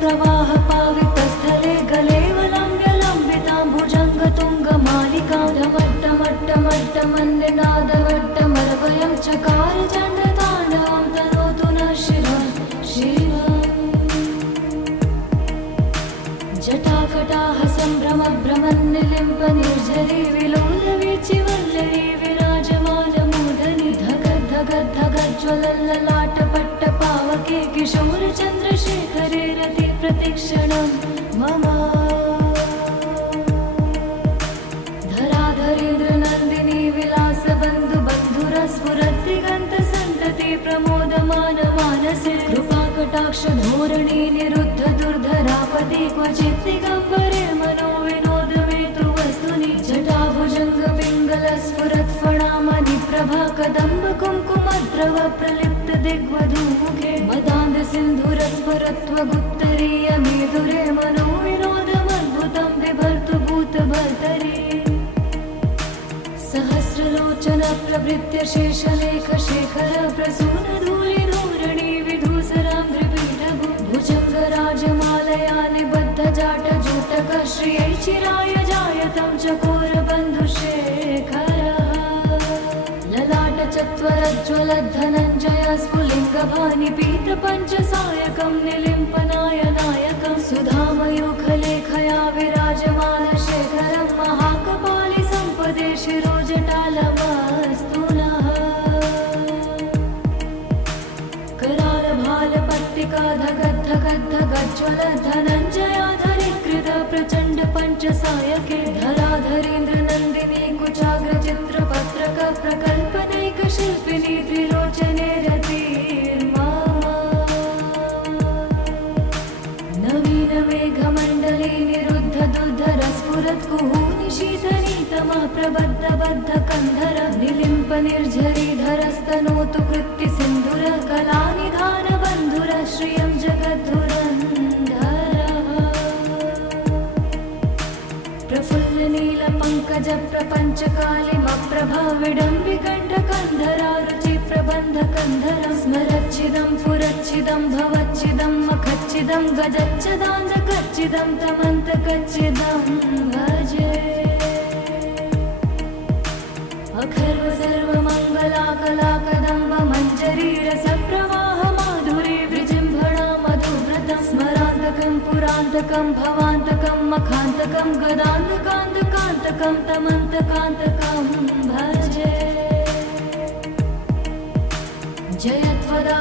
प्रवाह पावितस्थले गलेवलम्ब्य लम्बितां भुजङ्गतुङ्गमालिकां ढमट्टमट्टमट्टमन्निनादवट्टमरवयं चकार चण्डताण्डवं तनोतु नः शिवं शिवम् जटाकटाह सम्भ्रमभ्रमन्निलिम्प निर्झरी विलोलवीचिवल्लरी विराजमानमूर्धनि धगद्धगद्धगज्ज्वलल्ललाटपट्टपावके किशोरचन्द्रशेखरे रति प्रतीक्षणं मम धराधरेन्द्रनन्दिनी विलासबन्धुबन्धुरस्फुरद्दिगन्तसन्तति प्रमोदमानमानसे कृपाकटाक्षधोरणी निरुद्ध दुर्धरापदि क्वचित् दिगम्बरे मनो विनोदमेतु वस्तुनि जटाभुजङ्गपिङ्गलस्फुरत्फणामणिप्रभा कदम्बकुङ्कुमद्रव प्रलिप्त दिग्वधूमुखे मदान्धसिन्धुरस्फुरत्वगुत्तरीयमेधुरे मनो विनोदमद्भुतं बिभर्तु भूतभर्तरि सहस्रलोचन प्रभृत्य शेषलेखशेखर प्रसूनधूलिधूरणि विधूसराम्भ्रिपीठभु भुजङ्गराजमालया निबद्धजाटजूटक श्रियै चिराय जायतं चकोरबन्धुशेखरः ललाटचत्वरज्ज्वलद्धनञ्जय स्फुलिङ्गभानिपीतपञ्चसायकं निलिम्पनायनायकं सुधामयूखलेखया विराजमानशेखरं महाकपालि सम्पदे शिरोजटालमस्तु नः करालभालपट्टिका धगद्धगद्धगज्ज्वल धनञ्जयाधरीकृत प्रचण्ड पञ्चसायके धराधरेन्द्रनन्दिनी कुचाग्रचित्रपत्रक प्रकल्पनैकशिल्पिनी त्रिलोचने नवीनमेघमण्डले निरुद्ध दुर्धरस्फुरत्कुहूनि शीतनीतमः प्रबद्धबद्धकन्धर निलिम्प निर्झरीधरस्तनोतु कृत्तिसिन्धुर कलानिधानबन्धुर श्रियं जगद्धुरन्धरः प्रफुल्लनीलपङ्कजप्रपञ्चकालिमप्रभा विडम्बिकण्ठकन्धरा रुचिप्रबन्धकन्धर स्मरच्छिदं पुरच्छिदं भवच्छिदं मखच्छिदं गजच्छदान्धकच्छिदं तमन्तकच्छिदं भजे अखर्व सर्वमङ्गलाकलाकदम्ब मञ्जरी रसप्रवाह माधुरी विजृम्भणा मधुव्रतं स्मरान्तकं पुरान्तकं भवान्तकं मखान्तकं गदान्तकान्तकान्तकं तमन्तकान्तकं भजे जयत्वदा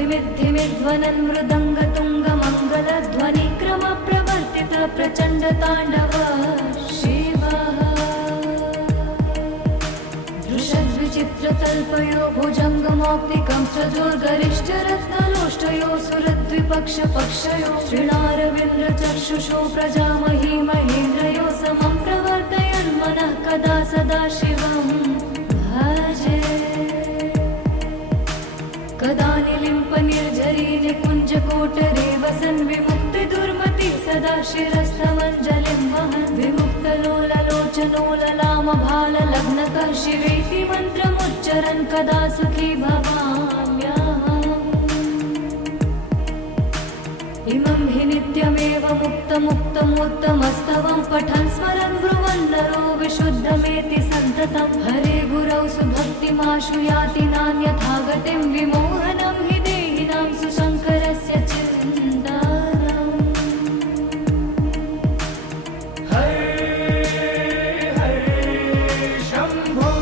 भवेद्भ्रमभ्रमद्भुजङ्गमश्वसाद्विनिर्गमत्करालभालहव्यवाधिमिद्धिमिद्धिमिध्वनन् मृदङ्गतुङ्गमङ्गलध्वनिक्रमप्रवर्तित प्रचण्डताण्डव शिवः दृशद्विचित्रतल्पयो भुजङ्गमौक्तिकं सजोर्गरिष्ठरत्नलोष्टयो सुरद्विपक्षपक्षयो श्रीणारविन्द्रचक्षुषो प्रजामही महेन्द्रयो समं प्रवर्तयन्मनः कदा सदा शिवं भजे कदा निलिम्प निर्झरी निकुञ्जकोटरे वसन् विमुक्तिदुर्मति सदा शिरस्थमञ्जलिं वहन् विमुक्तलोललोचनो ललामभाललग्नकः शिवेति मन्त्रमुच्चरन् कदा सुखी भवाम्यहम् इमं हि नित्यमेव मुक्तमुत्तमोत्तमस्तवं पठन् स्मरन् ब्रुवन् नरो विशुद्धमेति सन्ततं हरे गुरौ सुभक्तिमाशु याति नान्यथा गतिं विमोहनं हि देहिनां सुशङ्करस्य चिन्तनम् हरे हरे शम्भो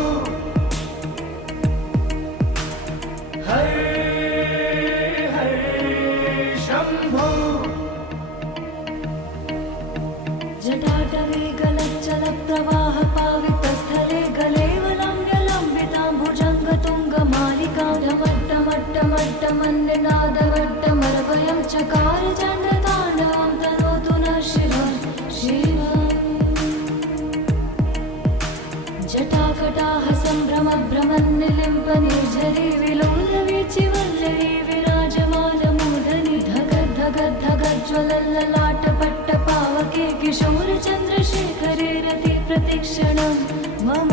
हरे हरे शम्भो जटाटवेगलज्जलप्रवाह पावितस्थले गलेवलम्ब्य लम्बितां भुजङ्गतुङ्गमालिकां ढमट्टमट्टमट्टमन्निनादवट्टमरवयं चकार चण्डताण्डवं तनोतु नः शिवं शिवम् जटाकटाह सम्भ्रमभ्रमन्निलिम्प निर्झरी विलोलवीचिवल्लरी विराजमानमूर्धनि धगद्धगद्धगज्ज्वलल्ललाटपट्टपावके किशोरचन्द्रशेखरे रति प्रतीक्षणं मम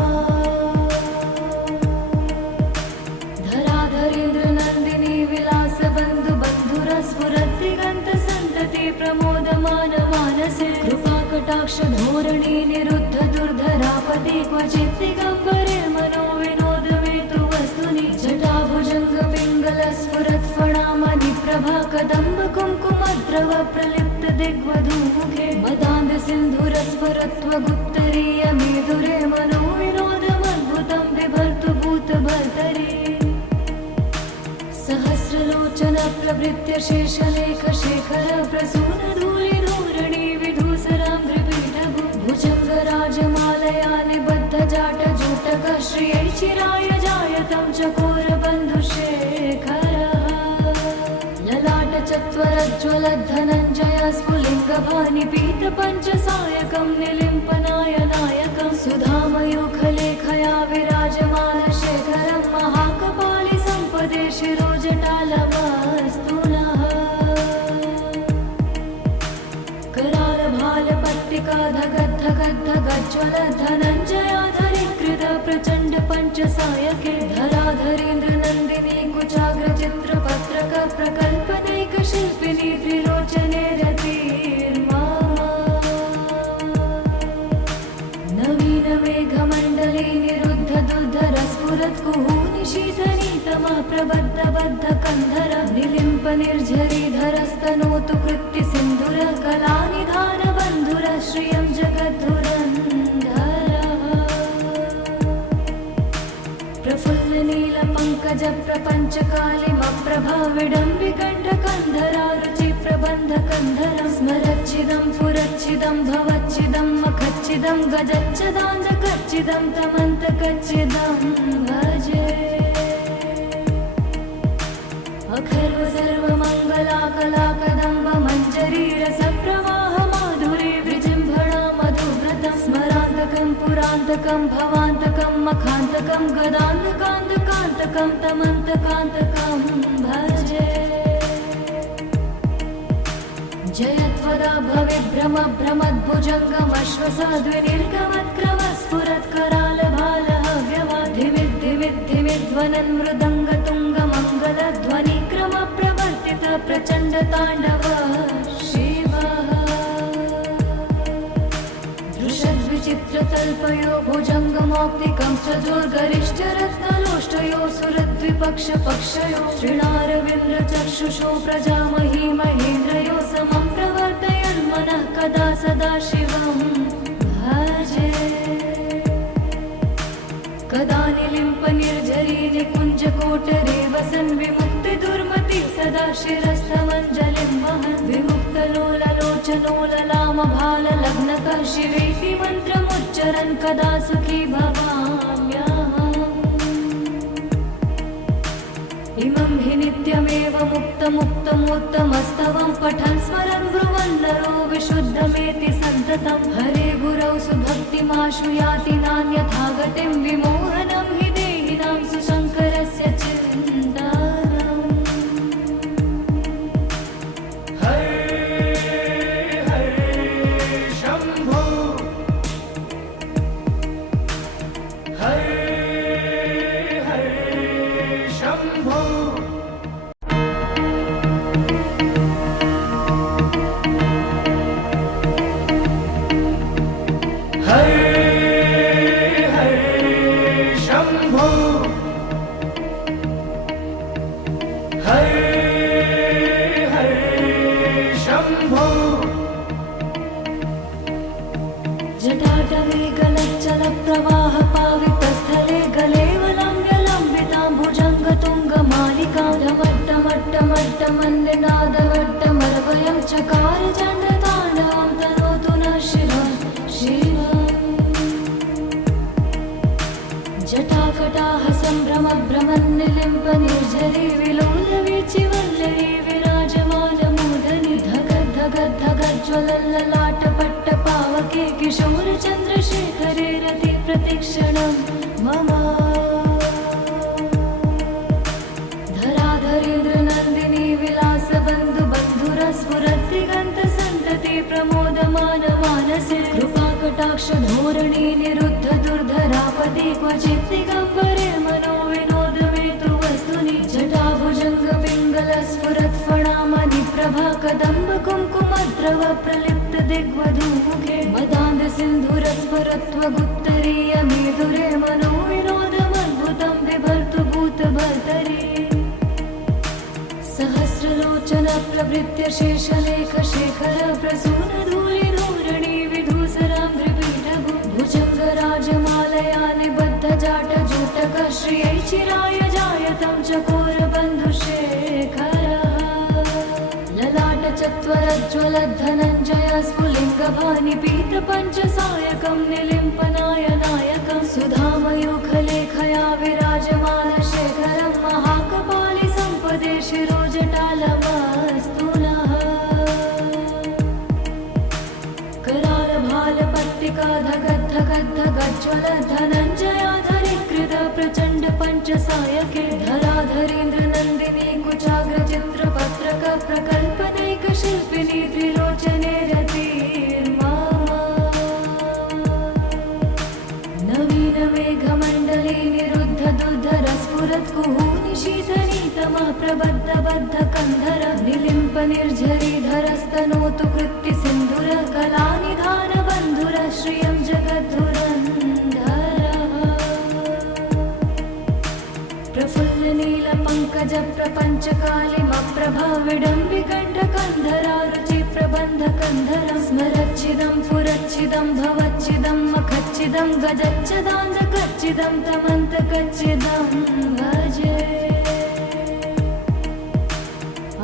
कटाक्षधोरणी निरुद्ध दुर्धरापदे क्वचित् दिगम्बरे मनो विनोदमेतु वस्तुनि जटाभुजङ्ग पिङ्गलस्फुरत्फणामणि प्रभा कदम्ब कुङ्कुमद्रव प्रलिप्त दिग्वधूमुखे मदान्ध सिन्धुरस्फुरत्वगुप्तरीय मेधुरे मनो विनोदमद्भुतं बिभर्तु भूतभर्तरि सहस्रलोचन प्रभृत्य शेषलेख शेखर प्रसून धूलि धूरणि विधूसरां त्रिपीठभु भुजङ्गराजमालया निबद्ध जाट जूटक श्रियै चिराय जायतं चकोर बन्धुशेखर ललाट चत्वरज्ज्वलद्धनञ्जय स्फुलिङ्गभानि पीत पञ्चसायकं निलिम्पनायनायकं सुधामयूखलेखया विराजमान शेखरं महाकपालि सम्पदे शिरोजटालमस्तुनः करालभालपट्टिका धगद्धगद्धगज्ज्वल धनञ्जयाधरीकृत प्रचण्ड पञ्चसायके धराधरेन्द्र नन्दिनी कुचाग्रचित्रपत्रक प्रकल्पनैक शिल्पिनी त्रिलोचने रतिर्मा नवीन मेघमण्डले निरुद्ध दुर्धरस्फुरत् कुहूनि शीतनीतमः प्रबद्ध बद्ध कन्धर निलिम्प निर्झरीधरस्तनोतु कृत्ति सिन्धुर कलानिधान बन्धुर श्रियं जगद्धुरन्धरः प्रफुल्ल नील पङ्कज प्रपञ्च कालिमप्रभा विडम्बिकण्ठ कन्धरा रुचि प्रबन्ध कन्धरं स्मरच्छिदं पुरच्छिदं भवच्छिदं मखच्छिदं गजच्छदान्धकच्छिदं तमन्तकच्छिदं भजे अखर्व सर्वमङ्गलाकलाकदम्ब मञ्जरीरसप्रवाह माधुरी विजृम्भणा मधुव्रतं स्मरान्तकं पुरान्तकं भवान्तकं मखान्तकं गदान्तकान्तकान्तकं तमन्तकान्तकं भजे जयत्वदा भविभ्रम भ्रमद्भुजङ्गमश्वसाद्विनिर्गमत्करालभालहव्यवाधिमिद्धिमिद्धिमिध्वनन् मृदङ्गतुङ्गमङ्गलध्वनिक्रम प्रवर्तित प्रचण्ड ताण्डव शिवः दृशद्विचित्रतल्पयो भुजङ्गमौक्तिकं सजोर्गरिष्ठरत्नलोष्टयो सुरद्विपक्षपक्षयो श्रीणारविन्द्रचक्षुषो प्रजामही महेन्द्रयो समं प्रवर्तयन्मनः कदा सदा शिवं भजे कदा निलिम्प निर्झरी निकुञ्जकोटरे वसन् विमुक्तिदुर्मति सदा शिरस्थमञ्जलिं वहन् विमुक्तलोललोचनोललामभाललग्नकः शिवेति मन्त्रमुच्चरन् कदा सुखी भवाम्यहम् इमं हि नित्यमेव मुक्तमुक्तमोत्तमस्तवं पठन् स्मरन् ब्रुवन् नरो विशुद्धमेति सन्ततं हरे गुरौ सुभक्तिमाशु याति नान्यथा गतिं विमोहनं हि देहिनां सुशङ्करस्य चिन्तनम् हरे हरे शम्भो हरे हरे शम्भो हरे हरे शम्भो हरे हरे शम्भो जटाटवे गलच्चल प्रवाह पावितस्थले गलेवलम्ब्यलम्बितां भुजङ्गतुङ्गमालिकां ढमट्टमट्टमट्टमन्निनादवट्टमरवयं चकार चण्डताण्डवं तनोतु नः शिवं शिवम् जटाकटाह सम्भ्रम भ्रमन्निलिम्प निर्झरी विलोलवीचिवल्लरी विराजमानमूर्धनि धगद्धगद्धगज्ज्वलल्ललाटपट्टपावके किशोर चन्द्रशेखरे रति प्रतिक्षणं मम धराधरेन्द्र नन्दिनी विलासबन्धु बन्धुरस्फुरद्दिगन्त सन्तति प्रमोदमान मानसे कृपाकटाक्ष धोरणी निरुद्ध दुर्धरापदे क्वचित् दिगम्बरे मनो विनोदमेतु वस्तुनि जटाभुजङ्ग पिङ्गलस्फुरत्फणामणि प्रभा कदम्ब कुङ्कुमद्रव प्रलिप्त दिग्वधूमुखे मदान्ध प्रभृत्य शेषलेखशेखर प्रसूनधूलिधूरणि विधूसरां त्रिपीठभु भुजङ्गराजमालया निबद्धजाटजूटक श्रियै चिराय जायतं चकोरबन्धुशेखरः ललाटचत्वरज्ज्वलद्धनञ्जय स्फुलिङ्गभानिपीतपञ्चसायकं निलिम्पनायनायकं सुधामयूखलेखया विराजमानशेखरं महाकपालि सम्पदे शिरोजटालमस्तु नः करालभालपट्टिकाधगद्धगद्धगज्ज्वलद्धनञ्जयाधरीकृत प्रचण्ड पञ्चसायके धराधरेन्द्रनन्दिनी कुचाग्रचित्रपत्रक प्रकल्पनैकशिल्पिनी त्रिलोचने रतिर्मामा नवीनमेघमण्डले निरुद्धदुर्धरस्फुरत्कुहूनि शीतनीतमः प्रबद्धबद्धकन्धर निलिम्पनिर्झरीधरस्तनोतु कृत्तिसिन्धुरः कलानिधानबन्धुरः श्रियं जगद्धुरन्धरः प्रफुल्लनीलपङ्कजप्रपञ्चकालिमप्रभाविडम्बिकण्ठकन्धरा रुचिप्रबन्धकन्धरं स्मरच्चिदं पुरच्चिदं भवच्चिदं मखच्चिदं गजच्चदान्धकच्चिदं तमन्तकच्चिदं भजे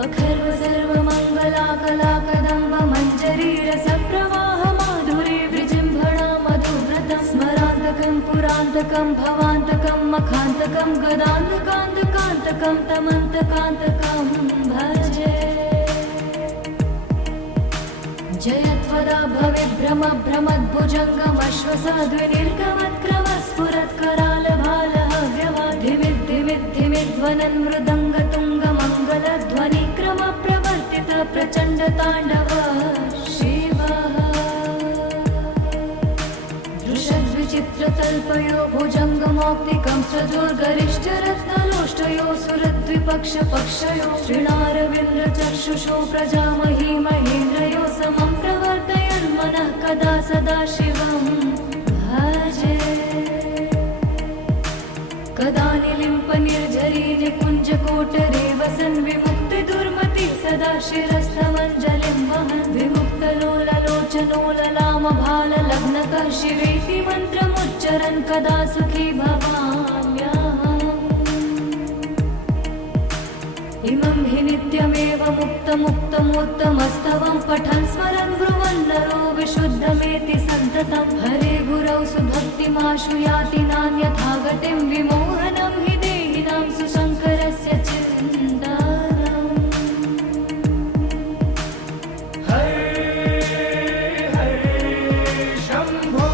अखर्व सर्वमङ्गलाकलाकदम्ब मञ्जरीरसप्रवाह माधुरी विजृम्भणा मधुव्रतं स्मरान्तकं पुरान्तकं भवान्तकं मखान्तकं गदान्तकान्तकान्तकं तमन्तकान्तकं भजे जयत्वदा भवेद्भ्रमभ्रमद्भुजङ्गमश्वसाद्विनिर्गमत्क्रमस्फुरत्करालभालः मृदङ्गतुङ्गमङ्गलध्वनिक्रमप्रवर्तित प्रचण्डताण्डवः शिवः दृशद्विचित्रतल्पयो भुजङ्गमौक्तिकं सजोर्गरिष्ठरत्नलोष्टयो सुरद्विपक्षपक्षयो श्रीणारविन्द्रचक्षुषो प्रजामही महेन्द्रयो समं प्रवर्तयन्मनः कदा सदा शिवं भजे कदा निलिम्पनिर्झरी निकुञ्जकोटरे वसन् विमुक्तिदुर्मति सदा शिरस्थमञ्जलिं वहन् विमुक्तलोललोचनोललामभाललग्नकः शिवेति मन्त्रमुच्चरन् कदा सुखी भवाम्यहम् इमं हि नित्यमेव मुक्तमुक्तमोत्तमस्तवं पठन् स्मरन् ब्रुवन् नरो विशुद्धमेति सन्ततं हरे गुरौ सुभक्तिमाशु याति नान्यथा गतिं विमोहनं हि देहिनां सुशङ्करस्य चिन्तनम् हरे हरे शम्भो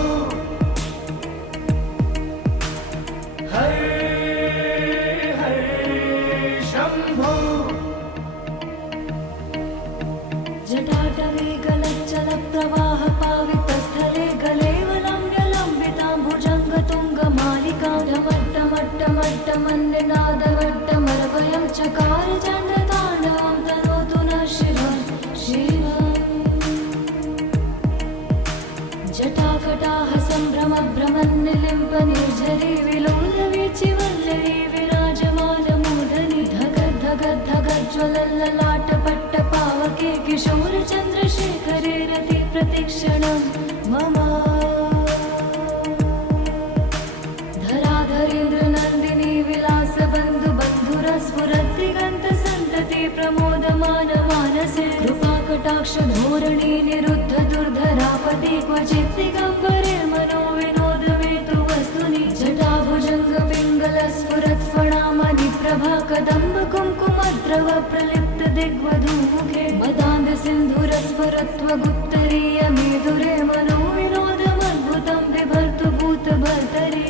हरे हरे शम्भो जटाटवे गलच्चलप्रवाह पावितस्थले गलेवलम्ब्यलम्बितां भुजङ्गतुङ्गमालिकां ढमट्टमट्टमट्टमन्निनादवट्टमर्वयं चकार चण्डताण्डवं तनोतु नः शिवं शिवम् जटाकटाः सम्भ्रमभ्रमन्निलिम्पनिर्झरी विलोलवीचिवल्लरी विराजमानमूर्धनि धगद्धगद्धगज्ज्वलल्ललाटपट्टपावके किशोरचन्द्रशेखरे रति प्रतिक्षणं मम धराधरेन्द्रनन्दिनी विलासबन्धुबन्धुरस्फुरद्दिगन्तसन्तति प्रमोदमानमानसे कृपाकटाक्षधोरणी निरुद्धदुर्धरापदे क्वचित् दिगम्बरे मनो विनोदमेतु वस्तुनि जटाभुजङ्गपिङ्गलस्फुरत्फणामणिप्रभा कदम्बकुङ्कुमद्रव प्रलिप्त दिग्वधूमुखे मदान्दसिन्धुरस्फुरत्वगुप्तरीयमेधुरे मनो विनोदमद्भुतं बिभर्तु भूतभर्तरि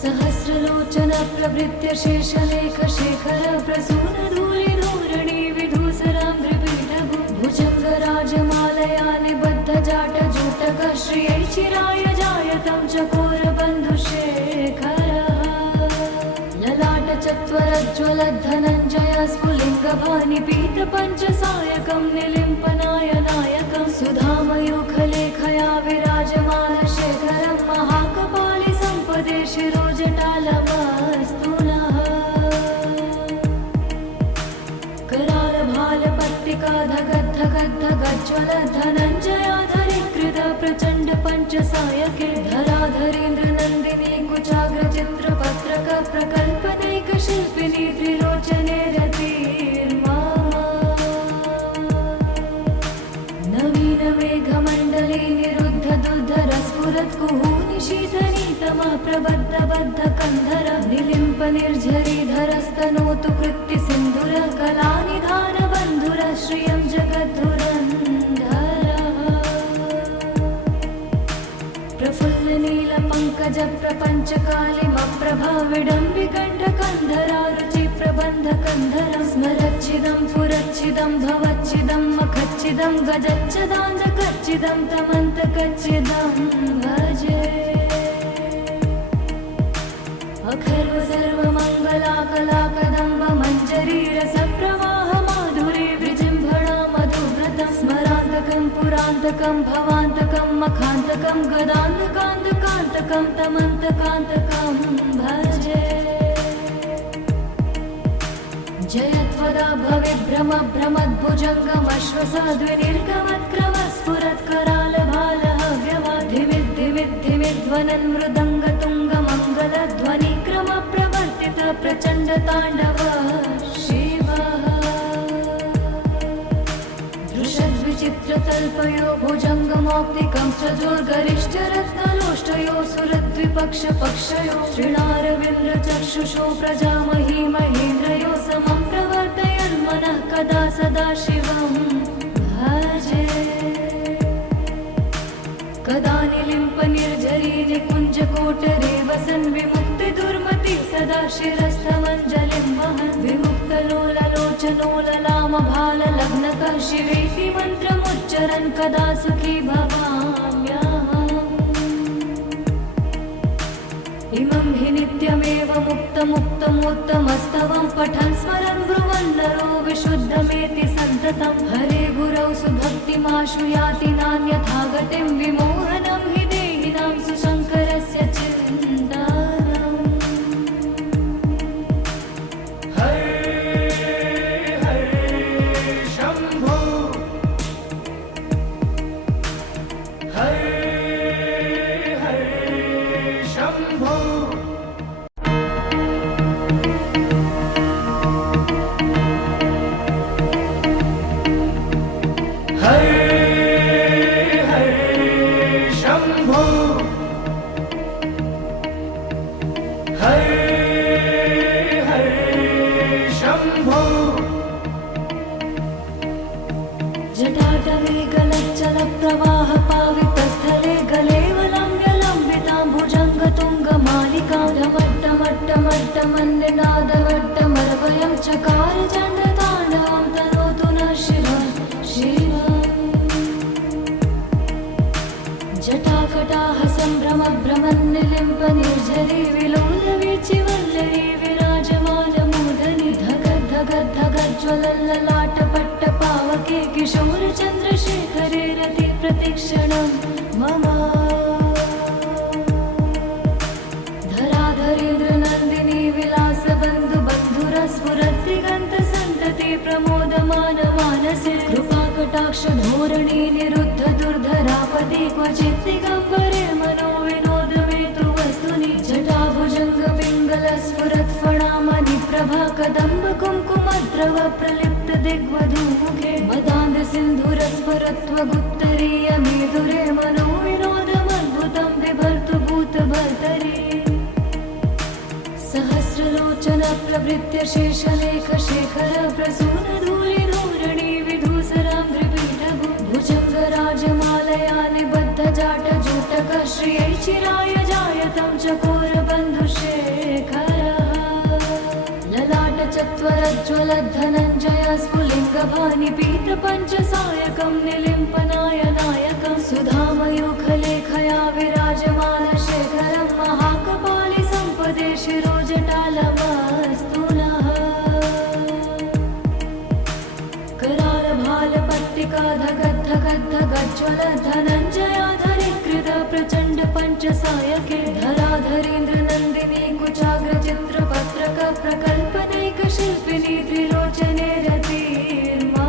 सहस्रलोचन प्रभृत्य शेषलेखशेखर प्रसूनधूलिधूरणि विधूसरां त्रिपीठभु भुजङ्गराजमालया निबद्धजाटजूटक श्रियै चिराय जायतं चकोरबन्धुशेखरः ललाटचत्वरज्ज्वलद्धनञ्जय स्फुलिङ्गभानिपीतपञ्चसायकं निलिम्पनायनायकं सुधामयूखलेखया विराजमानशेखरं महाकपालि सम्पदे शिरोजटालमस्तु नः करालभालपट्टिकाधगद्धगद्धगज्ज्वलद्धनञ्जयाधरीकृत प्रज्वल धनञ्जयाधरीकृत प्रचण्ड पञ्चसायके धराधरेन्द्र नन्दिनी कुचाग्र चित्रपत्रक प्रकल्पनैक शिल्पिनी त्रिलोचने रतिर्मा नवीन मेघमण्डले निरुद्ध दुर्धर स्फुरत् कुहूनि शीतनीतमा प्रबद्ध बद्ध कन्धर निलिम्प निर्झरीधरस्तनोतु कृत्ति सिन्धुर कलानिधान बन्धुर श्रियं जगद्धुरन्धरः प्रफुल्ल नील पङ्कज प्रपञ्च कालिमप्रभा विडम्बिकण्ठ कन्धरा रुचि प्रबन्ध कन्धर स्मरच्छिदं पुरच्छिदं भवच्छिदं मखच्छिदं गजच्छदान्धकच्छिदं तमन्तकच्छिदं भजे अखर्व सर्वमङ्गलाकलाकदम्ब मञ्जरी रसप्रवाह माधुरी विजृम्भणा मधुव्रतं स्मरान्तकं पुरान्तकं भवान्तकं मखान्तकं गदान्तकान्तकान्तकं तमन्तकान्तकं भजे जयत्वदा भविभ्रम भ्रमद्भुजङ्गमश्वसाद्विनिर्गमत्क्रमस्फुरत्करालभालहव्यवाधिमिद्धिमिद्धिमिध्वनन् मृदङ्गतुङ्गमङ्गलध्वनिक्रम प्रवर्तित प्रचण्ड ताण्डव शिवः दृशद्विचित्रतल्पयो भुजङ्गमौक्तिकं सजोर्गरिष्ठरत्नलोष्टयो सुरद्विपक्षपक्षयो श्रीणारविन्द्रचक्षुषो प्रजामही महेन्द्रयो समं प्रवर्तयन्मनः कदा सदा शिवं भजे कदा निलिम्प निर्झरी निकुञ्जकोटरे वसन् विमुक्तिदुर्मति सदा शिरस्थमञ्जलिं वहन् विमुक्तलोललोचनोललामभाललग्नकः शिवेति मन्त्रमुच्चरन् कदा सुखी भवाम्यहम् इमं हि नित्यमेव मुक्तमुत्तमस्तवं पठन् स्मरन् ब्रुवन् नरो विशुद्धमेति सन्ततं हरे गुरौ सुभक्तिमाशु याति नान्यथा गतिं विमोहनं हि देहिनां सुशङ्करस्य चिन्तनम् हरे हरे शम्भो हरे हरे शम्भो हरे हरे शम्भो हरे हरे शम्भो जटाटवे गलच्चल प्रवाह पावितस्थले गलेवलम्ब्यलम्बितां भुजङ्गतुङ्गमालिकां ढमट्टमट्टमट्टमन्निनादवट्टमर्वयं चकार चण्डताण्डवं तनोतु नः शिवं शिवम् जटाकटाह सम्भ्रम भ्रमन्निलिम्प निर्झरी विलोलवीचिवल्लरी विराजमानमूर्धनि धगद् धगद् धगज्ज्वलल्ललाटपट्ट पावके किशोर चन्द्रशेखरे रति प्रतिक्षणं मम धराधरेन्द्र नन्दिनी विलासबन्धु बन्धुरस्फुरद्दिगन्त सन्तति प्रमोदमान मानसे कृपाकटाक्ष धोरणी निरुद्ध दुर्धरापति क्वचित् दिगम्बरे मनो विनोदमेतु वस्तुनि जटाभुजङ्ग पिङ्गल स्फुरत्फणामणि प्रभा कदम्ब कुङ्कुमद्रव प्रलिप्त दिग्वधूमुखे मदान्ध सिन्धुरस्फुरत्वगुत्तरीय मेधुरे मनो विनोदमद्भुतं बिभर्तु भूतभर्तरि सहस्रलोचन प्रभृत्य शेषलेख शेखर प्रसून धूलि धूरणि विधूसराम्भ्रिपीठभु भुजङ्गराजमालया निबद्ध जाट जूटक श्रियै चिराय जायतं चकोर बन्धुशेखरः ललाट चत्वरज्ज्वल धनञ्जय स्फुलिङ्गभानि पीत पञ्चसायकं निलिम्पनाय नायकं सुधामयूखलेखया विराजमान शेखरं महाकपालि सम्पदे शिरोजटालमस्तु नः करालभालपट्टिका धगद् धगद् धगज्ज्वल धनञ्जयाधरीकृत प्रचण्ड पञ्चसायके धराधरेन्द्र नन्दिनी कुचाग्र चित्रपत्रक प्रकल्पनैक शिल्पिनी त्रिलोचने रतिर्मा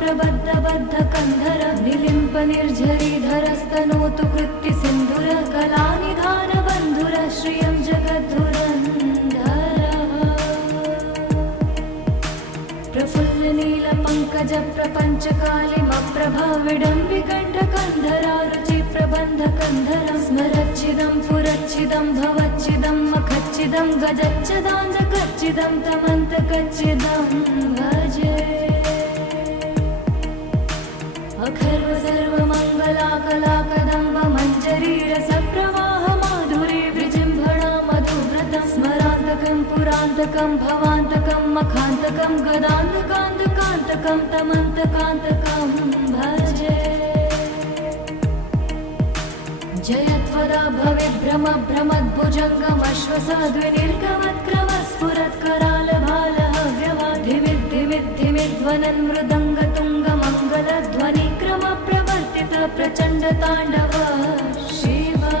प्रबद्धबद्धकन्धर निलिम्प निर्झरीधरस्तनोतु कृत्ति सिन्धुर कलानिधान बन्धुर श्रियं जगद्धुरन्धरः प्रफुल्ल नील पंकज प्रपंच कालिमप्रभा विडम्बिकण्ठकन्धरा रुचि प्रबन्धकन्धर स्मरच्चिदं पुरच्चिदं भवच्चिदं मखच्चिदं गजच्चिदाञ्जकच्चिदं तमन्तकच्चिदं भजे अखर्व सर्वमङ्गलाकलाकदम्ब मञ्जरी रसप्रवाह माधुरी विजृम्भणा मधुव्रतं स्मरान्तकं पुरान्तकं भवान्तकं मखान्तकं गदान्तकान्तकान्तकं तमन्तकान्तकं भजे जयत्वदा भविभ्रम भ्रमद्भुजङ्गमश्वसाद्विनिर्गमत्करालभालहव्यवाधिमिद्धिमिद्धिमिध्वनन् मृदङ्गतुङ्गमङ्गलध्वनिक्रम प्रवर्तित प्रचण्ड ताण्डव शिवः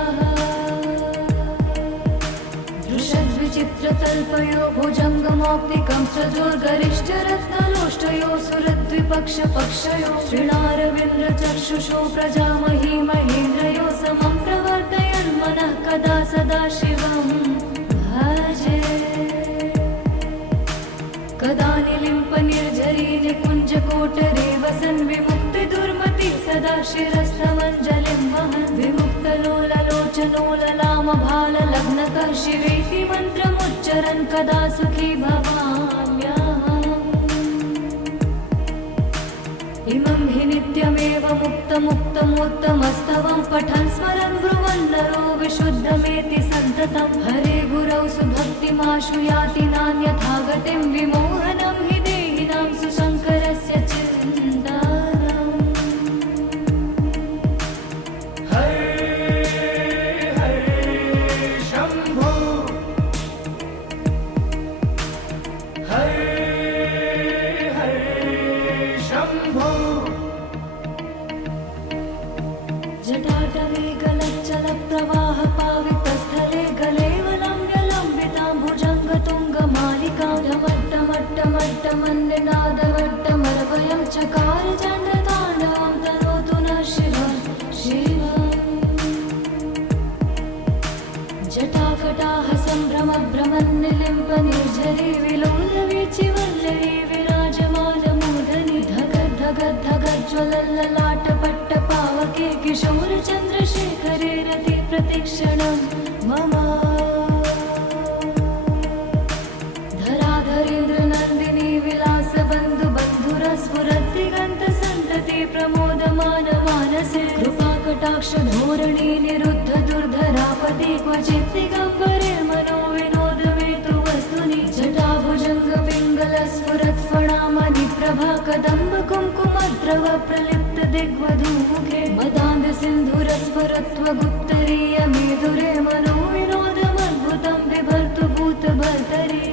दृशद्विचित्रतल्पयो भुजङ्गमौक्तिकं सजोर्गरिष्ठरत्नलोष्टयो सुरद्विपक्षपक्षयो श्रीणारविन्द्रचक्षुषो प्रजामही महेन्द्रयो समं प्रवर्तयन्मनः कदा सदा शिवं भजे कदा निलिम्प निर्झरी निकुञ्जकोटरे वसन् विमुक्तिदुर्मति सदा शिरस्तमञ्जलिं वहन् विमुक्तलोललोचनो ललामभाललग्नतः शिवेति मन्त्रमुच्चरन् कदा सुखी भवाम्यहम् इमं हि नित्यमेव मुक्तमुक्तमोत्तमस्तवं पठन् स्मरन् ब्रुवन् नरो विशुद्धमेति सन्ततं हरे गुरौ सुभक्तिमाशु याति नान्यथा गतिं विमोहनं हि देहिनां सुशङ्करस्य चिन्तनम् हरे हरे शम्भो हरे हरे शम्भो जटाटवे गलच्चलप्रवाह पावितस्थले गलेवलम्ब्यलम्बितां भुजङ्गतुङ्गमालिकां ढमट्टमट्टमट्टमन्निनादवट्टमरवयं चकार चण्डताण्डवं तनोतु नः शिवं शिवम् जटाकटाह सम्भ्रमभ्रमन्निलिम्प निर्झरी विलोलवीचिवल्लरी विराजमानमूर्धनि धगद्धगद्धगज्ज्वलल्ललाटपट्टपावके किशोरचन्द्रशेखरे रति प्रतिक्षणं मम धराधरेन्द्रनन्दिनी विलासबन्धुबन्धुरस्फुरद्दिगन्तसन्तति प्रमोदमानमानसे कृपाकटाक्षधोरणी निरुद्ध दुर्धरापति क्वचित् दिगम्बरे मनो विनोदमेतु वस्तुनि जटाभुजङ्गपिङ्गलस्फुरत्फणामणिप्रभा कदम्ब कुङ्कुमद्रव प्रलिप्त दिग्वधूमुखे मदान्ध सिन्धुरस्फुरत्वगुत्तरीय मेधुरे मनो विनोदमद्भुतं बिभर्तु भूतभर्तरि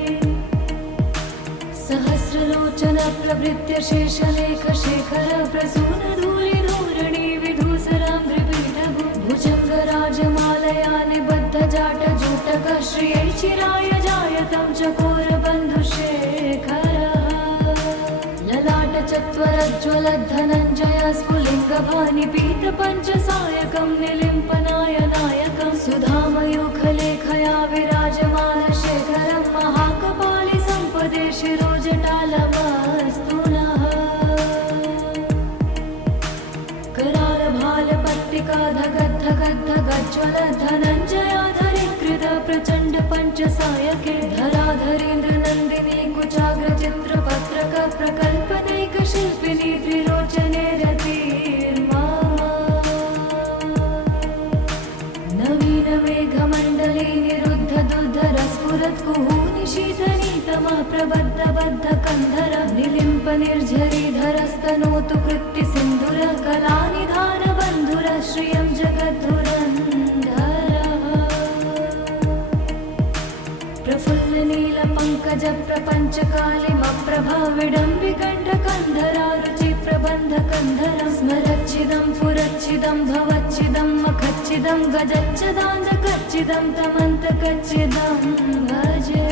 सहस्रलोचन प्रभृत्य शेषलेख शेखर प्रसून धूलिधूरणि विधूसरां त्रिपीठभु भुजङ्गराजमालया निबद्ध जाटजूटक श्रियै चिराय जायतं चकोरबन्धुशेखर ललाट चत्वरज्ज्वलद्धनञ्जय स्फुलिङ्गभानिपीतपञ्चसायकं निलिम्पनायनायकं सुधामयूखलेखया विराजमानशेखरं महाकपालि सम्पदे शिरोजटालमस्तु नः करालभालपट्टिका धगद्धगद्धगज्ज्वलधनञ्जयाधरीकृत प्रचण्ड पञ्चसायके धराधरेन्द्रनन्दिनी कुचाग्रचित्रपत्रक प्रकल्पदैकशिल्पिनी त्रिलोचने रतिर्मा नवीनमेघमण्डले निरुद्ध दुर्धरस्फुरत्कुहूनिशीतनीतमः प्रबद्धबद्धकन्धर निलिम्प निर्झरीधरस्तनोतु कृत्ति सिन्धुर कलानिधान बन्धुर श्रियं जगद्धुरन्धरः प्रफुल्ल नील पंकज प्रपंच कालिमप्रभा विडम्बिकण्ठकन्धरा रुचि प्रबन्धकन्धर स्मरच्चिदं पुरच्चिदं भवच्चिदं मखच्चिदं गजच्चिदाञ्जकच्चिदं तमन्तकच्चिदं भजे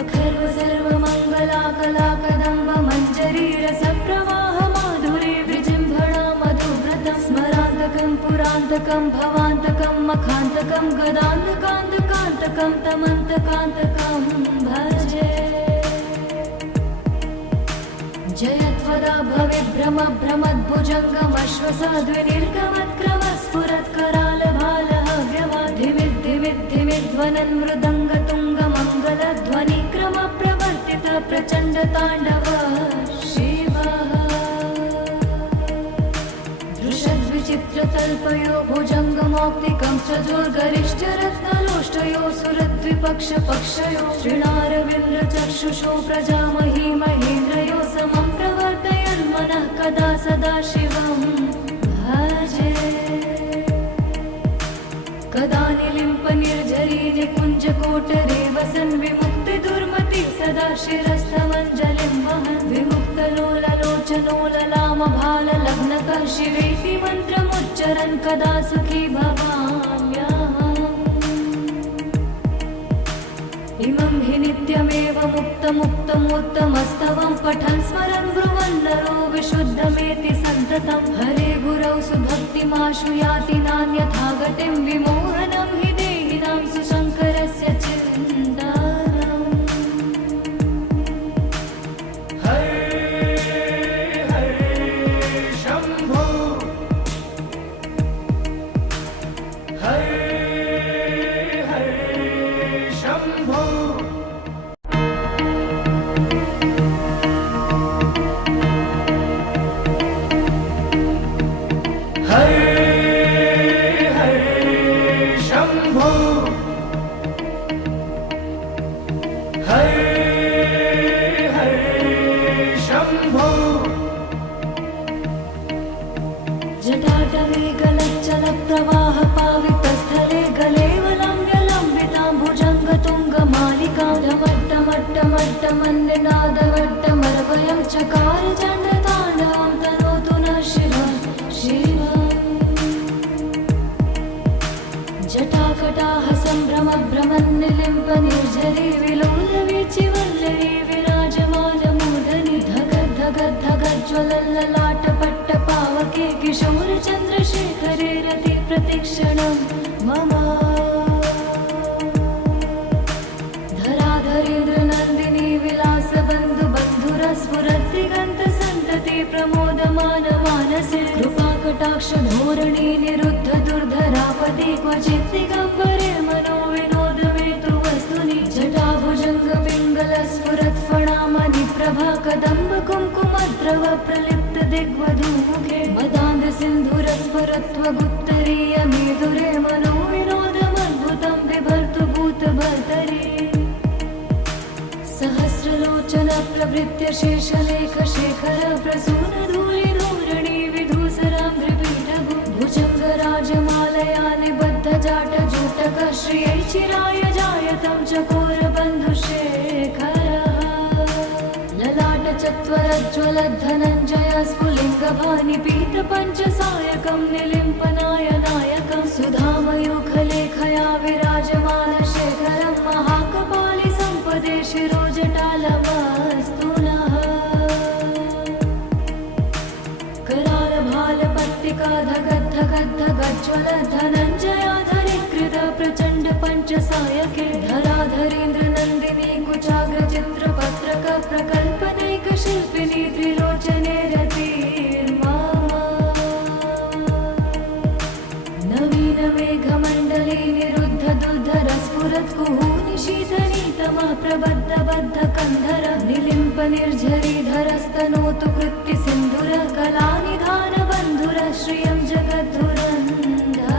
अखर्व सर्वमङ्गल मङ्गलाकलाकदम्ब मञ्जरीरसप्रवाह माधुरी विजृम्भणा मधुव्रतं स्मरान्तकं पुरान्तकं भवान्तकं मखान्तकं गदान्तकान्तकान्तकं तमन्तकान्तकं भजे जयत्वदा भविभ्रमभ्रमद्भुजङ्गमश्वसाद्विनिर्गमत्क्रमस्फुरत्करालभालहव्यवाधिमिद्धिमिद्धिमिध्वनन् मृदङ्गतुङ्गमङ्गलध्वनिक्रमप्रवर्तित प्रचण्डताण्डव शिवः दृशद्विचित्रतल्पयो भुजङ्गमौक्तिकं सजोर्गरिष्ठरत्नलोष्टयो सुरद्विपक्षपक्षयो श्रीणारविन्द्रचक्षुषो प्रजामही महेन्द्रयो समं प्रवर्तयन्मनः कदा सदा शिवं भजे कदा निलिम्पनिर्झरी निकुञ्जकोटरे वसन् विमुक्तिदुर्मति सदा शिरस्थमञ्जलिं वहन् विमुक्तलोललोचनोललामभाललग्नकः शिवेति मन्त्रमुच्चरन् कदा सुखी भवाम्यहम् इमं हि नित्यमेव मुक्तमुक्तमोत्तमस्तवं पठन् स्मरन् ब्रुवन् नरो विशुद्धमेति सन्ततं हरे गुरौ सुभक्तिमाशु याति नान्यथा गतिं विमोहनं हि देहिनां सुशङ्करस्य चिन्तनम् हरे हरे शम्भो हरे हरे शम्भो हरे हरे शम्भो हरे हरे शम्भो जटाटवे गलच्चलप्रवाहपावितस्थले गलेवलम्ब्यलम्बितां भुजङ्गतुङ्गमालिकां ढमट्टमट्टमट्टमन्निनादवट्टमरवयं चकार चण्डताण्डवं तनोतु नः शिवः शिवम् जटाकटाः सम्भ्रमभ्रमन्निलिम्पनिर्झरी विलोलवीचिवल्लरी विराजमानमूर्धनि धगद्धगद्धगज्ज्वलल्ललाटपट्टपावके किशोरचन्द्रशेखरे रति प्रतिक्षणं मम धराधरेन्द्रनन्दिनी विलासबन्धुबन्धुरस्फुरद्दिगन्तसन्तति प्रमोदमानमानसे कृपाकटाक्षधोरणी निरुद्ध दुर्धरापदि क्वचित् दिगम्बरे मनो विनोदमेतु वस्तुनि जटाभुजङ्गपिङ्गलस्फुरत्फणामणिप्रभा कदम्ब कुङ्कुमद्रव प्रलिप्त दिग्वधूमुखे मदान्दसिन्धुरस्फुरत्वगुत्तरीयमेधुरे मनो विनोदमद्भुतं बिभर्तु भूतभर्तरि सहस्रलोचन प्रभृत्य शेषलेखशेखर प्रसूनधूलिधूरणि विधूसराङ्घ्रिपीठभु भुजङ्गराजमालया निबद्धजाटजूटक श्रियै चिराय जायतं चकोरबन्धुशेखरः ललाटचत्वरज्ज्वलद्धनञ्जय स्फुलिङ्गभानिपीतपञ्चसायकं निलिम्पनायनायकं सुधामयूखलेखया विराजमानशेखरं महाकपालि सम्पदे शिरोजटालमस्तु नः करालभालपट्टिका धगद्धगद्धगज्ज्वलद्धनञ्जयाधरीकृत प्रचण्ड पञ्चसायके धराधरेन्द्रनन्दिनी कुचाग्रचित्रपत्रक प्रकल्पनैकशिल्पिनी त्रिलोचने रतिर्मम नवीनमेघमण्डले निरुद्ध दुर्धरस्फुरत्कुहूनि शीतनीतमः प्रबद्धबद्धकन्धर निलिम्पनिर्झरीधरस्तनोतु कृत्तिसिन्धुर कलानिधानबन्धुर श्रियं जगद्धुरन्धरः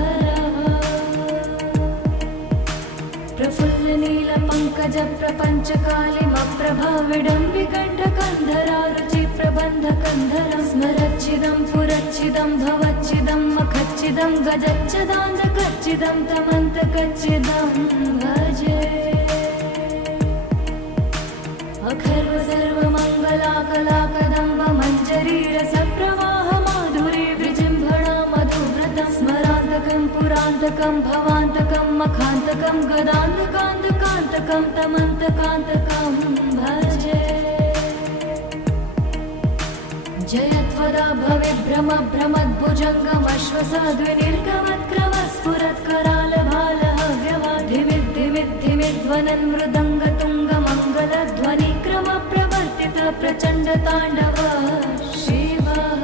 प्रफुल्लनीलपङ्कजप्रपञ्चकालिमप्रभाविडम्बिकण्ठकन्धरा रुचिप्रबन्धकन्धरं स्मरच्चिदं पुरच्चिदं भवच्चिदं मखच्चिदं गजच्चदान्तकच्चिदं तमन्तकच्चिदं भजे अखर्व सर्वमङ्गलाकलाकदम्ब मञ्जरीरसप्रवाह माधुरी विजृम्भणा मधुव्रतं स्मरान्तकं पुरान्तकं भवान्तकं मखान्तकं गदान्तकान्तकान्तकं तमन्तकान्तकं भजे जयत्वदा भवेद्भ्रमभ्रमद्भुजङ्गमश्वसाद्विनिर्गमत्क्रमस्फुरत्करालभालहव्यवाधिमिद्धिमिद्धिमिध्वनन् मृदङ्गतुङ्गमङ्गलध्वनिक्रमप्रवर्तित प्रचण्डताण्डव शिवः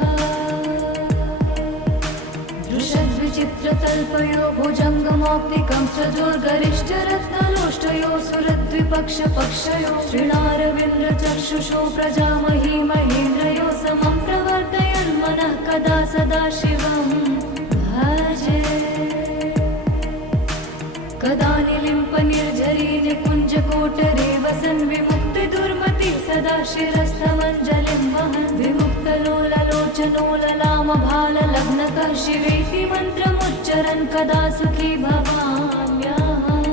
दृशद्विचित्रतल्पयो भुजङ्गमौक्तिकं सजोर्गरिष्ठरत्नलोष्टयो सुरद्विपक्षपक्षयो श्रीणारविन्द्रचक्षुषो प्रजामही महेन्द्रयो समं प्रवर्तयन् मनः कदा सदा शिवं भजे कदा निलिम्पनिर्झरी निकुञ्जकोटरे वसन् विमुक्तिदुर्मति सदा शिरस्थमञ्जलिं वहन् विमुक्तलोललोचनोललामभाललग्नकः शिवेति मन्त्रमुच्चरन् कदा सुखी भवाम्यहम्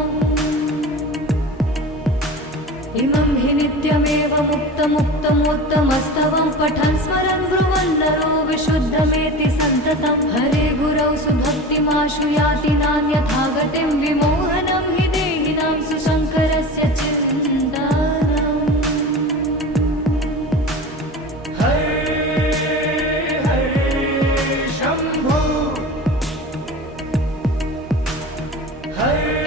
इमं हि नित्यमेव मुक्तमुक्तमोत्तमस्तवं पठन् स्मरन् ब्रुवन् नरो विशुद्धमेति सन्ततं हरे गुरौ सुभक्तिमाशु याति नान्यथा गतिं विमोहनं हि देहिनां सुशङ्करस्य चिन्तनम् हरे हरे शम्भो हरे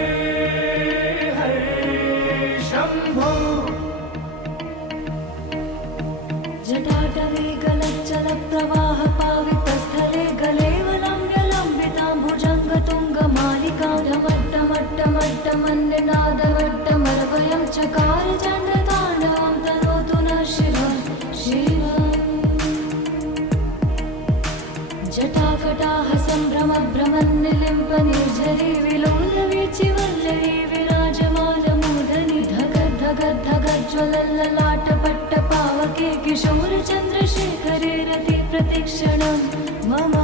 हरे शम्भो जटाटवे गलच्चलप्रवाह पावितस्थले गलेवलम्ब्यलम्बितां भुजङ्गतुङ्गमालिकां ढमट्टमट्टमट्टमन्निनादवट्टमर्वयं चकार चण्डताण्डवं तनोतु नः शिवं शिवम् जटाकटाः सम्भ्रमभ्रमन्निलिम्पनिर्झरी विलोलवीचिवल्लरी विराजमानमूर्धनि धगद्धगद्धगज्ज्वलल्ललाटपट्टपावके किशोरचन्द्रशेखरे रति प्रतिक्षणं मम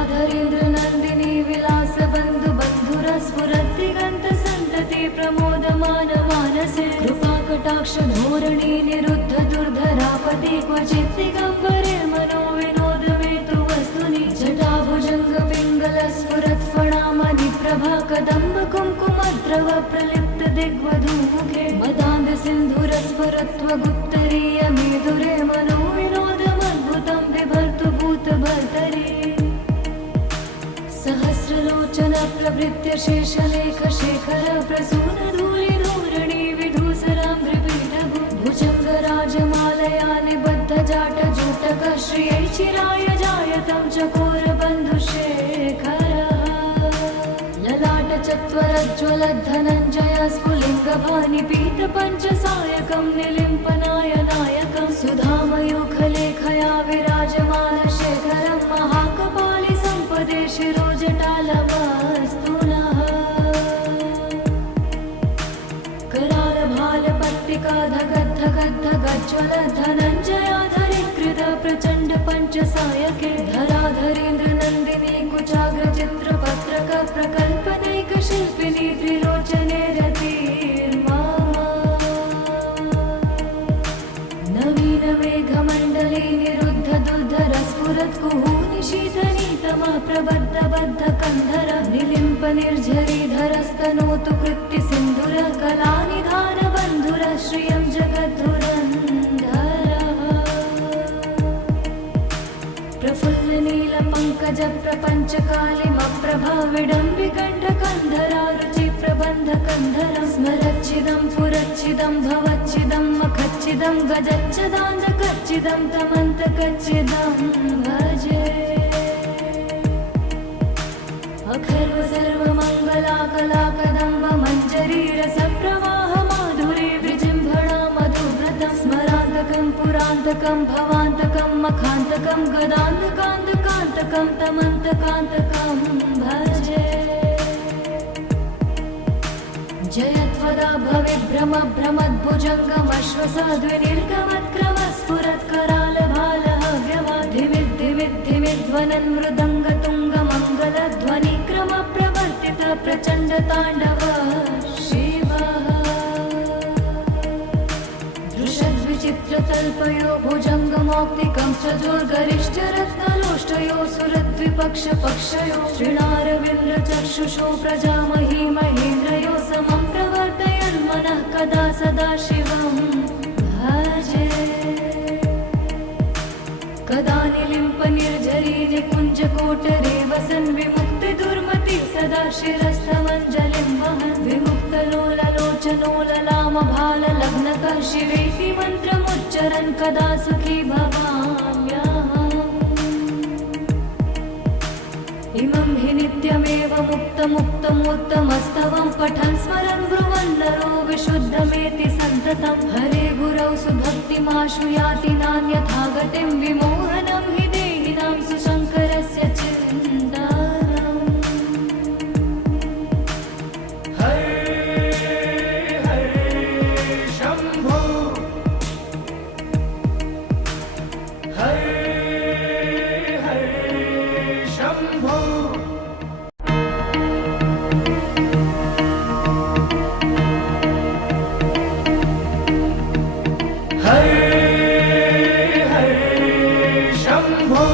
धराधरेन्द्रनन्दिनी विलासबन्धुबन्धुरस्फुरद्दिगन्तसन्तति प्रमोदमानमानसे कृपाकटाक्षधोरणी निरुद्ध दुर्धरापति क्वचित् दिगम्बरे मनो विनोदमेतु वस्तुनि जटाभुजङ्गपिङ्गलस्फुरत्फणामणिप्रभा कदम्बकुङ्कुमद्रव प्रलिप्त दिग्वधूमुखे मदान्दसिन्धुरस्फुरत्वगुप्तरीयमेधुरे मनो विनोदमद्भुतं बिभर्तु भूतभर्तरि सहस्रलोचन प्रभृत्य शेषलेखशेखर प्रसूनधूलिधूरणि विधूसराम्भ्रिपीठभु भुजङ्गराजमालया निबद्धजाटजूटकः श्रियै चिराय जायतं चकोरबन्धुशेखरः ललाटचत्वरज्ज्वलद्धनञ्जय स्फुलिङ्गभानिपीतपञ्चसायकं निलिम्पनाय नायकं सुधामयूखलेखया विराजमानशेखरं महाकपालि सम्पदे शिरोजटालमस्तु नः करालभालपट्टिका धगद्धगद्धगज्ज्वलधनञ्जयाधरीकृत प्रचण्ड पञ्चसायके धराधरेन्द्रनन्दिनी कुचाग्रचित्रपत्रक प्रकल्पनैकशिल्पिनी त्रिलोचने रतिर्मा नवीनमेघमण्डले निरुद्ध दुर्धरस्फुरत्कुहूनि शीतनीतमा प्रबद्धबद्धकन्धर निलिम्पनिर्झरीधरस्तनोतु कृत्तिसिन्धुर कलानिधानबन्धुर श्रियं जगद्धुरन्धरः प्रफुल्लनीलपङ्कजप्रपञ्चकालिमप्रभा विडम्बिकण्ठकन्धरा रुचिप्रबन्धकन्धरं स्मरच्चिदं पुरच्चिदं भवच्चिदं मखच्चिदं गजच्चदान्तकच्चिदं तमन्तकच्चिदं भजे अखर्व सर्वमङ्गलाकलाकदम्ब मञ्जरी रसप्रवाह माधुरी विजृम्भणा मधुव्रतं स्मरान्तकं पुरान्तकं भवान्तकं मखान्तकं गदान्तकान्तकान्तकं तमन्तकान्तकं भजे जयत्वदा भवेद्भ्रमभ्रमद्भुजङ्गमश्वसाद्विनिर्गमत्क्रमस्फुरत्करालभालहव्यवाधिमिद्धिमिद्धिमिध्वनन् मृदङ्गतुङ्गमङ्गलध्वनिक्रमप्रवर्तित प्रचण्डताण्डव शिवः दृशद्विचित्र विचित्रतल्पयो भुजङ्गमौक्तिकं सजोर्गरिष्ठरत्नलोष्टयो सुरद्विपक्षपक्षयो श्रीणारविन्द्रचक्षुषो प्रजामही महेन्द्रयो समं प्रवर्तयन्मनः कदा सदा शिवं भजे कदा निलिम्पनिर्झरी निकुञ्जकोटरे वसन् विमुक्तिदुर्मति सदा शिरस्थमञ्जलिं वहन् विमुक्तलोललोचनो ललामभाललग्नकः शिवेति मन्त्रमुच्चरन् कदा सुखी भवाम्यहम् इमं हि नित्यमेव मुक्तमुक्तमोत्तमस्तवं पठन् स्मरन् ब्रुवन् नरो विशुद्धमेति सन्ततं हरे गुरौ सुभक्तिमाशु याति नान्यथा गतिं विमोहनं हि देहिनां सुशङ्करस्य चिन्तनम् हरे हरे शम्भो हरे हरे शम्भो हरे हरे शम्भो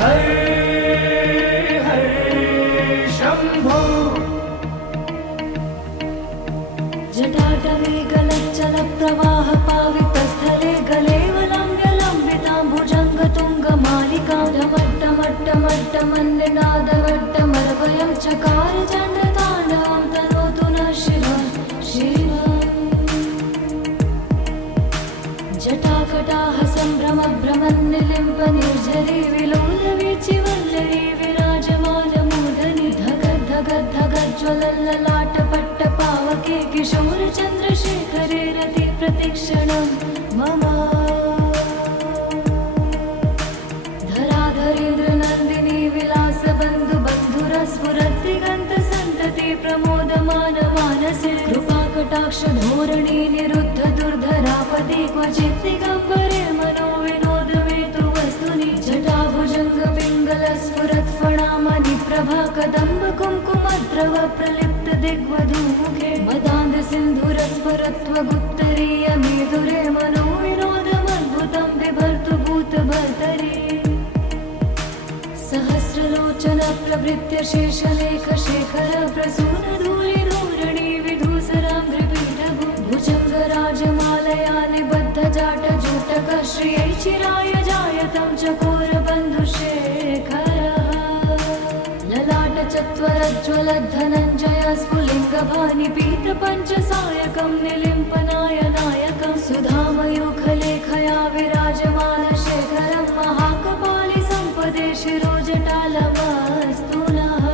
हरे हरे शम्भो जटाटवे गलच्चलप्रवाह पावितस्थले गलेवलम्ब्यलम्बितां भुजङ्गतुङ्गमालिकां ढमट्टमट्टमट्टमन्निनादवट्टमर्वयं चकार चण्डताण्डवं तनोतु नः शिवं शिवम् जटाकटाः सम्भ्रमभ्रमन्निलिम्पनिर्झरी विलोलवीचिवल्लरी विराजमानमूर्धनि धगद्धगद्धगज्ज्वलल्ललाटपट्टपावके किशोरचन्द्रशेखरे रति प्रतिक्षणं मम धराधरेन्द्रनन्दिनी विलासबन्धुबन्धुरस्फुरद्दिगन्तसन्तति प्रमोदमानमानसे कृपाकटाक्षधोरणी निरुद्ध दुर्धरापदे क्वचित् दिगम्बरे मनो विनोदमेतु वस्तुनि जटाभुजङ्गपिङ्गलस्फुरत्फणामणि प्रभा कदम्ब कुङ्कुमद्रव प्रलिप्त दिग्वधूमुखे मदान्धसिन्धुरस्फुरत्वगुत्तरीयमेधुरे मनो विनोदमद्भुतं बिभर्तु भूतभर्तरि सहस्रलोचन प्रभृत्य शेषलेखशेखर प्रसूनधूलिधूरणि विधूसराङ्घ्रिपीठभु भुजङ्गराजमालया निबद्धजाटजूटकः श्रियै चिराय जायतं चकोरबन्धुशेखरः ललाटचत्वरज्ज्वलद्धनञ्जय स्फुलिङ्गभानिपीतपञ्चसायकं निलिम्पनाय नायकं सुधामयूखलेखया विराजमानशेखरं महाकपालि सम्पदे शिरोजटालमस्तु नः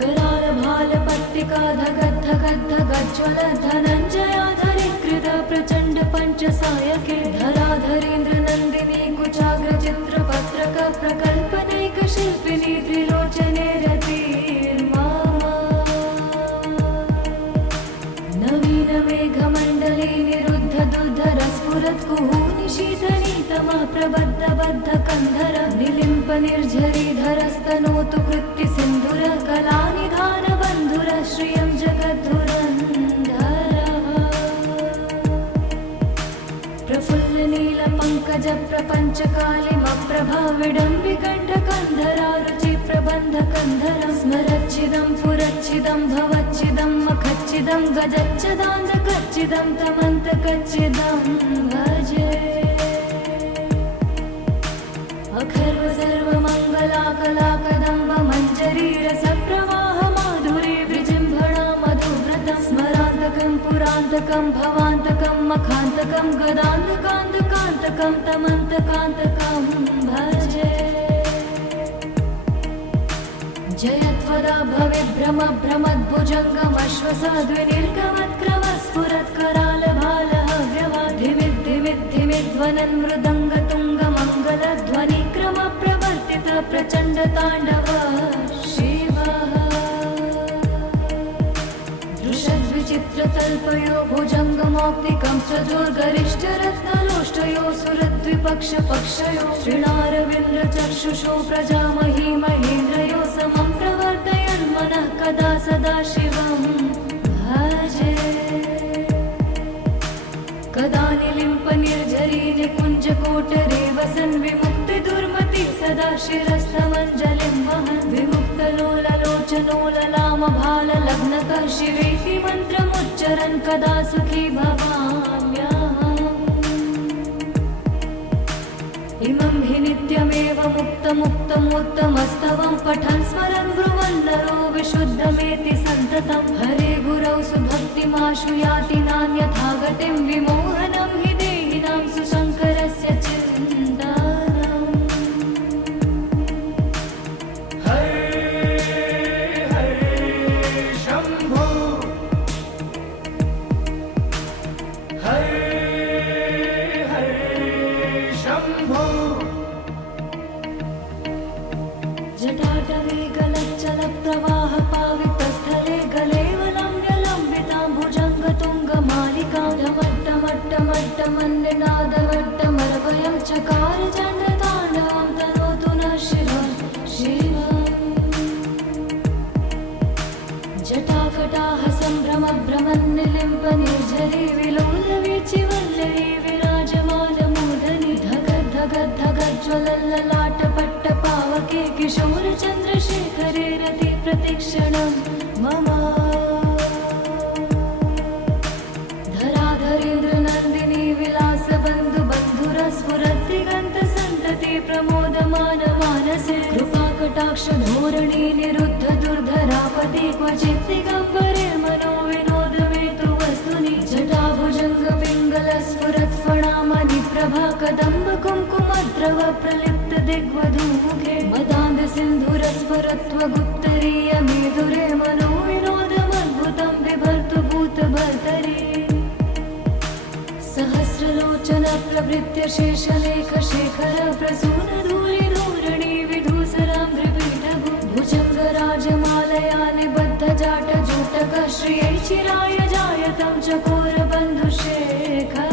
करालभालपट्टिका धगद्धगद्धगज्ज्वलधनञ्जयाधरीकृत प्रचण्ड पञ्चसायके धराधरेन्द्रनन्दिनी कुचाग्रचित्रपत्रक प्रकल्पनैकशिल्पिनी त्रिलोचने रतिर्मम नवीनमेघमण्डले निरुद्ध दुर्धरस्फुरत्कुहूनि शीतनीतमः प्रबद्धबद्धकन्धर निलिम्पनिर्झरीधरस्तनोतु कृत्तिसिन्धुर कलानिधानबन्धुर श्रियं जगद्धुरन्धरः प्रफुल्लनीलपङ्कजप्रपञ्चकालिमप्रभा विडम्बिकण्ठकन्धरा रुचिप्रबन्धकन्धरं स्मरच्छिदं पुरच्छिदं भवच्छिदं मखच्छिदं गजच्छदान्धकच्छिदं तमन्तकच्छिदं भजे अखर्व सर्वमङ्गलाकलाकदम्ब मञ्जरीरसप्रवाह माधुरी विजृम्भणा मधुव्रतं स्मरान्तकं पुरान्तकं भवान्तकं मखान्तकं गदान्तकान्तकान्तकं तमन्तकान्तकं भजे जयत्वदा भवेभ्रमभ्रमद्भुजङ्गमश्वसाद्विनिर्गमत्करालभालहव्यवाधिमिद्धिमिद्धिमिध्वनन् मृदङ्गतुङ्गमङ्गलध्वनिक्रमप्रवर्तित प्रचण्डताण्डव शिवः दृशद्विचित्रतल्पयो भुजङ्गमौक्तिकं सजोर्गरिष्ठरत्नलोष्टयो सुरद्विपक्षपक्षयो श्रीणारविन्द्रचक्षुषो प्रजामही महेन्द्रयो समं प्रवर्तयन्मनः कदा सदा शिवं कुञ्जकोटरे वसन् विमुक्तिदुर्मति सदा शिरस्थमञ्जलिं वहन् विमुक्तलोललोचनो ललामभाललग्नतः शिवेति मन्त्रमुच्चरन् कदा सुखी भवाम्यहम् इमं हि नित्यमेव मुक्तमुक्तमोत्तमस्तवं पठन् स्मरन् ब्रुवन् नरो विशुद्धमेति सन्ततं हरे गुरौ सुभक्तिमाशु याति नान्यथा गतिं विमोहनं हि देहिनां सुशङ्करस्य चिन्तनम् हरे हरे शम्भो हरे हरे शम्भो जटाटवे गलच्चलप्रवाहपावितस्थले गलेवलम्ब्यलम्बितां भुजङ्गतुङ्गमालिकां ढमट्टमट्टमट्टमन्निनादवट्टमरवयं चकार चण्डताण्डवं तनोतु नः शिवं शिवम् जटाकटाः सम्भ्रमभ्रमन्निलिम्पनिर्झरी विलोलवीचिवल्लरी विराजमानमूर्धनि धगद्धगद्धगज्ज्वलल्ललाटपट्टपावके किशोरचन्द्रशेखरे रति प्रतिक्षणं मम धराधरेन्द्रनन्दिनी विलासबन्धुबन्धुरस्फुरद्दिगन्तसन्तति प्रमोदमानमानसे कृपाकटाक्षधोरणी निरुद्ध दुर्धरापदि क्वचित् दिगम्बरे मनो विनोदमेतु वस्तुनि जटाभुजङ्गपिङ्गलस्फुरत्फणामणिप्रभा कदम्ब कुङ्कुमद्रव प्रलिप्त दिग्वधूमुखे मदान्दसिन्धुरस्फुरत्वगुप्तरीयमेधुरे मनो विनोदमद्भुतं बिभर्तु भूतभर्तरि सहस्रलोचन प्रभृत्य शेषलेखशेखर प्रसूनधूलिधूरणि विधूसरां त्रिपीठभु भुजङ्गराजमालया निबद्धजाटजूटक श्रियै चिराय जायतं चकोरबन्धुशेखर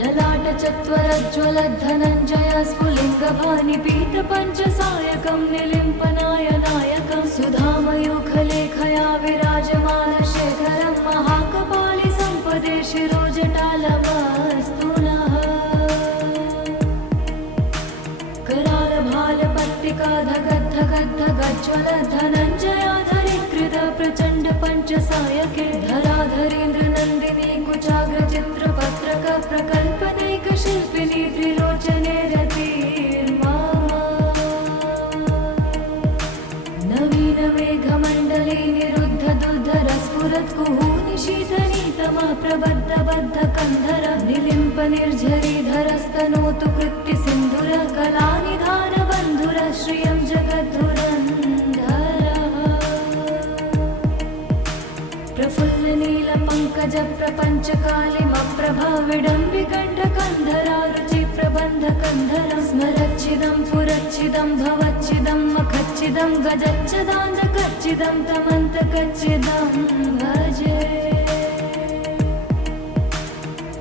ललाटचत्वरज्ज्वलद्धनञ्जय स्फुलिङ्गभानिपीतपञ्चसायकं निलिम्पनायनायकं सुधामयूखलेखया विराजमानशेखरं महाकपालि सम्पदे शिरोजटालमस्तु नः करालभालपट्टिका धगद्धगद्धगज्ज्वलद्धनञ्जयाधरीकृत प्रचण्ड पञ्चसायके धराधरेन्द्रनन्दिनी कुचाग्रचित्रपत्रक प्रकल्पनैकशिल्पिनी त्रिलोचने रतिर्मा नवीनमेघमण्डले निरुद्ध दुर्धरस्फुरत्कुहूनि शीतनीतमः प्रबद्धबद्धकन्धर निलिम्पनिर्झरीधरस्तनोतु कृत्तिसिन्धुर कलानिधानबन्धुर श्रियं जगद्धुरन्धरः प्रफुल्लनीलपङ्कजप्रपञ्चकालिमप्रभा विडम्बिकण्ठकन्धरा रुचिप्रबन्धकन्धरं स्मरच्चिदं पुरच्चिदं भवच्चिदं मखच्चिदं गजच्चदान्तकच्चिदं तमन्तकच्चिदं भजे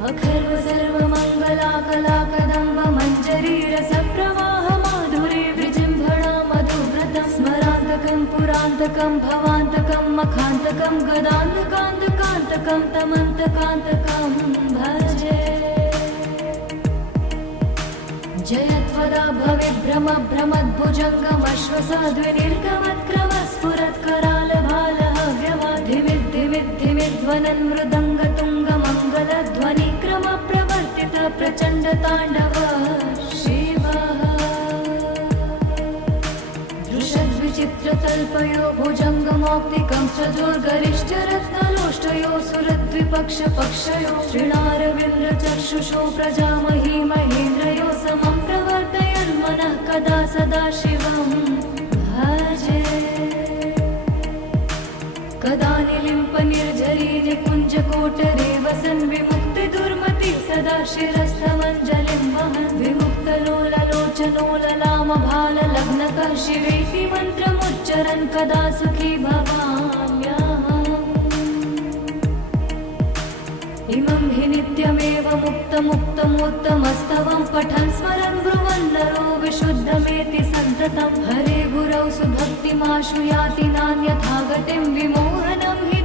अखर्व सर्वमङ्गलाकलाकदम्ब मञ्जरीरसप्रवाह माधुरी विजृम्भणा मधुव्रतं स्मरान्तकं पुरान्तकं भवान्तकं मखान्तकं गदान्तकान्तकान्तकं तमन्तकान्तकं भजे जयत्वदा भविभ्रमभ्रमद्भुजङ्गमश्वसाद्विनिर्गमत्करालभालहव्यमाधिमिद्धिमिद्धिमिध्वनन् मृदङ्गतुङ्गमङ्गलध्वनिक्रमप्रवर्तित प्रचण्डताण्डव शिवः दृशद्विचित्रतल्पयो भुजङ्गमौक्तिकं सजोर्गरिष्ठरत्नलोष्टयो सुरद्विपक्षपक्षयो श्रीणारविन्द्रचक्षुषो प्रजामही महेन्द्रयो समं प्रवर्तयन्मनः कदा सदा शिवं भजे कदा निलिम्पनिर्झरी निकुञ्जकोटरे वसन् विमुक्तिदुर्मति सदा शिरस्थमञ्जलिं वहन् विमुक्तलोललोचनो ललामभाललग्नतः शिवेति मन्त्रमुच्चरन् कदा सुखी भवाम्यहम् इमं हि नित्यमेव मुक्तमुक्तमोत्तमस्तवं पठन् स्मरन् ब्रुवन् नरो विशुद्धमेति सन्ततं हरे गुरौ सुभक्तिमाशु याति नान्यथा गतिं विमोहनं हि